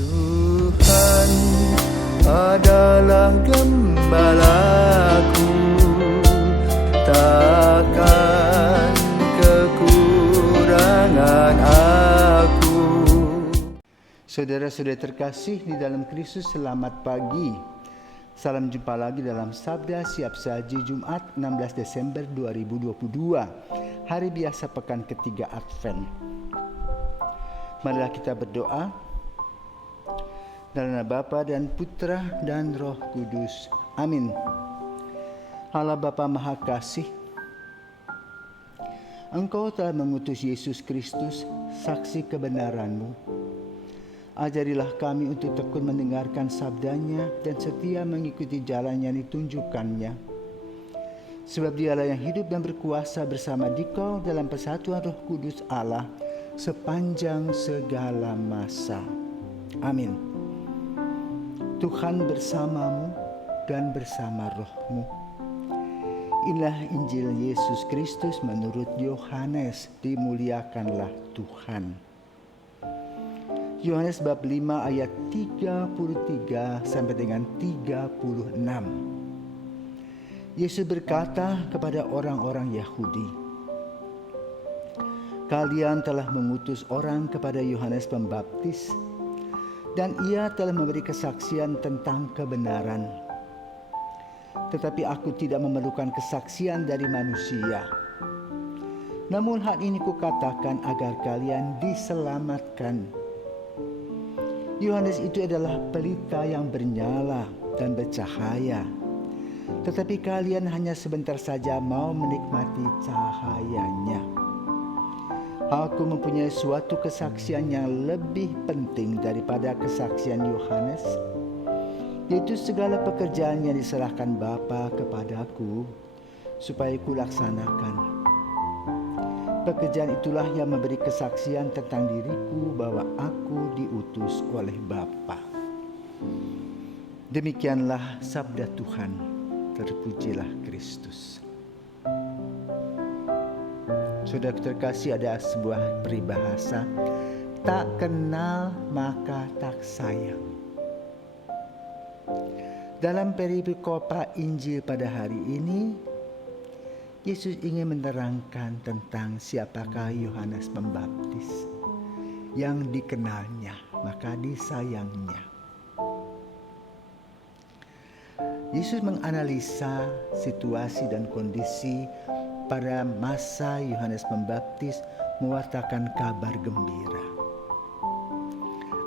Tuhan adalah gembalaku, takkan kekurangan aku. Saudara-saudara terkasih di dalam Kristus, selamat pagi. Salam jumpa lagi dalam Sabda Siap Saji Jumat 16 Desember 2022, hari biasa pekan ketiga Advent. Marilah kita berdoa. Dalam nama Bapa dan Putra dan Roh Kudus. Amin. Allah Bapa Maha Kasih, Engkau telah mengutus Yesus Kristus, saksi kebenaran-Mu. Ajarilah kami untuk tekun mendengarkan sabdanya dan setia mengikuti jalan yang ditunjukkannya. Sebab Dialah yang hidup dan berkuasa bersama Dikau dalam persatuan Roh Kudus Allah sepanjang segala masa. Amin. Tuhan bersamamu dan bersama rohmu. Inilah Injil Yesus Kristus menurut Yohanes. Dimuliakanlah Tuhan. Yohanes bab 5 ayat 33 sampai dengan 36. Yesus berkata kepada orang-orang Yahudi, "Kalian telah mengutus orang kepada Yohanes Pembaptis, dan ia telah memberi kesaksian tentang kebenaran. Tetapi aku tidak memerlukan kesaksian dari manusia. Namun hal ini kukatakan agar kalian diselamatkan. Yohanes itu adalah pelita yang bernyala dan bercahaya. Tetapi kalian hanya sebentar saja mau menikmati cahayanya. Aku mempunyai suatu kesaksian yang lebih penting daripada kesaksian Yohanes, yaitu segala pekerjaan yang diserahkan Bapa kepadaku supaya kulaksanakan. Pekerjaan itulah yang memberi kesaksian tentang diriku bahwa aku diutus oleh Bapa." Demikianlah sabda Tuhan. Terpujilah Kristus. Saudara terkasih, ada sebuah peribahasa, tak kenal maka tak sayang. Dalam perikopa Injil pada hari ini, Yesus ingin menerangkan tentang siapakah Yohanes Pembaptis. Yang dikenalnya, maka disayangnya. Yesus menganalisa situasi dan kondisi pada masa Yohanes Pembaptis mewartakan kabar gembira.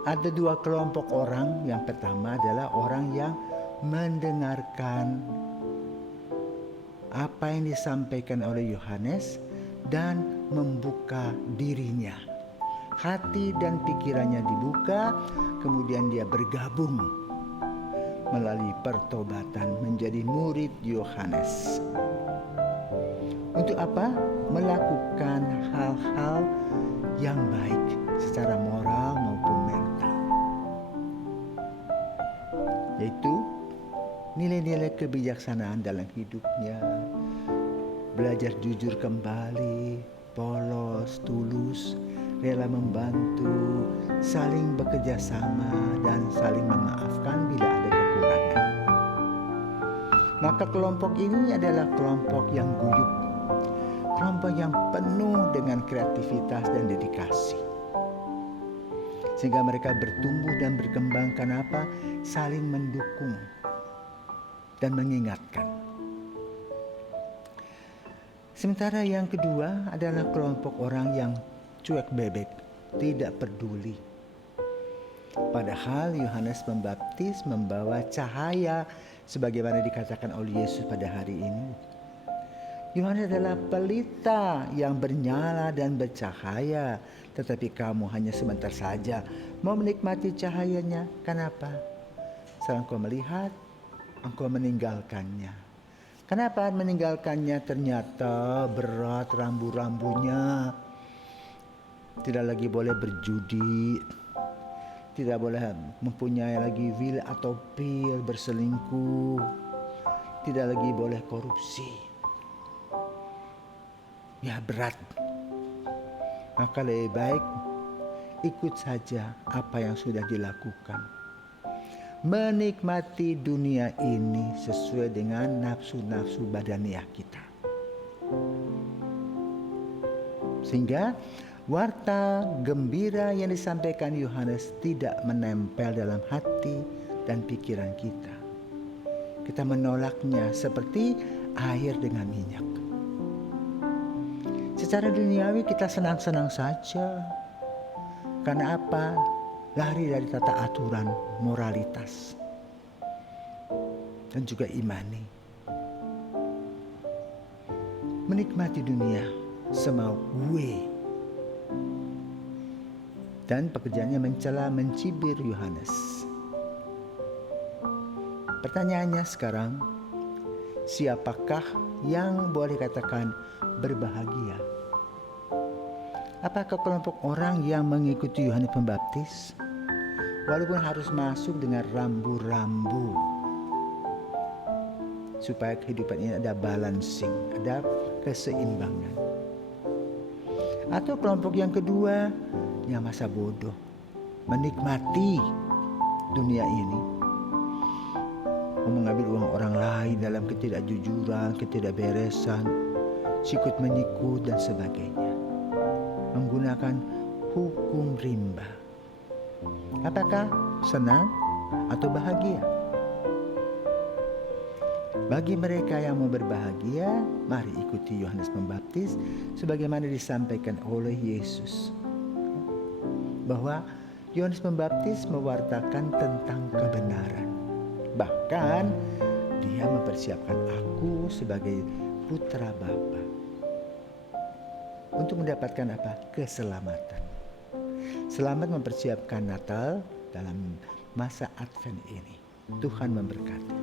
Ada dua kelompok orang. Yang pertama adalah orang yang mendengarkan apa yang disampaikan oleh Yohanes dan membuka dirinya. Hati dan pikirannya dibuka, kemudian dia bergabung melalui pertobatan menjadi murid Yohanes. Untuk apa? Melakukan hal-hal yang baik secara moral maupun mental, yaitu nilai-nilai kebijaksanaan dalam hidupnya, belajar jujur kembali, polos, tulus, rela membantu, saling bekerja sama, dan saling memaafkan bila ada kekurangan. Maka kelompok ini adalah kelompok yang guyup, kelompok yang penuh dengan kreativitas dan dedikasi. Sehingga mereka bertumbuh dan berkembang karena apa? Saling mendukung dan mengingatkan. Sementara yang kedua adalah kelompok orang yang cuek bebek, tidak peduli. Padahal Yohanes Pembaptis membawa cahaya sebagaimana dikatakan oleh Yesus pada hari ini. Yohanes adalah pelita yang bernyala dan bercahaya, tetapi kamu hanya sebentar saja mau menikmati cahayanya. Kenapa? Setelah engkau melihat, engkau meninggalkannya. Kenapa meninggalkannya? Ternyata berat rambu-rambunya. Tidak lagi boleh berjudi, tidak boleh mempunyai lagi wil atau pil, berselingkuh, tidak lagi boleh korupsi. Ya, berat. Maka lebih baik ikut saja apa yang sudah dilakukan. Menikmati dunia ini sesuai dengan nafsu-nafsu badaniah kita. Sehingga warta gembira yang disampaikan Yohanes tidak menempel dalam hati dan pikiran kita. Kita menolaknya seperti air dengan minyak. Secara duniawi kita senang-senang saja. Karena apa? Lari dari tata aturan moralitas dan juga imani. Menikmati dunia semau gue. Dan pekerjaannya mencela, mencibir Yohanes. Pertanyaannya sekarang, siapakah yang boleh katakan berbahagia? Apakah kelompok orang yang mengikuti Yohanes Pembaptis? Walaupun harus masuk dengan rambu-rambu, supaya kehidupan ini ada balancing, ada keseimbangan. Atau kelompok yang kedua yang masa bodoh, menikmati dunia ini, mengambil uang orang lain dalam ketidakjujuran, ketidakberesan, sikut menyikut dan sebagainya, menggunakan hukum rimba. Apakah senang atau bahagia? Bagi mereka yang mau berbahagia, mari ikuti Yohanes Pembaptis sebagaimana disampaikan oleh Yesus. Bahwa Yohanes Pembaptis mewartakan tentang kebenaran. Bahkan dia mempersiapkan aku sebagai putra Bapa untuk mendapatkan apa? Keselamatan. Selamat mempersiapkan Natal dalam masa Advent ini. Tuhan memberkati.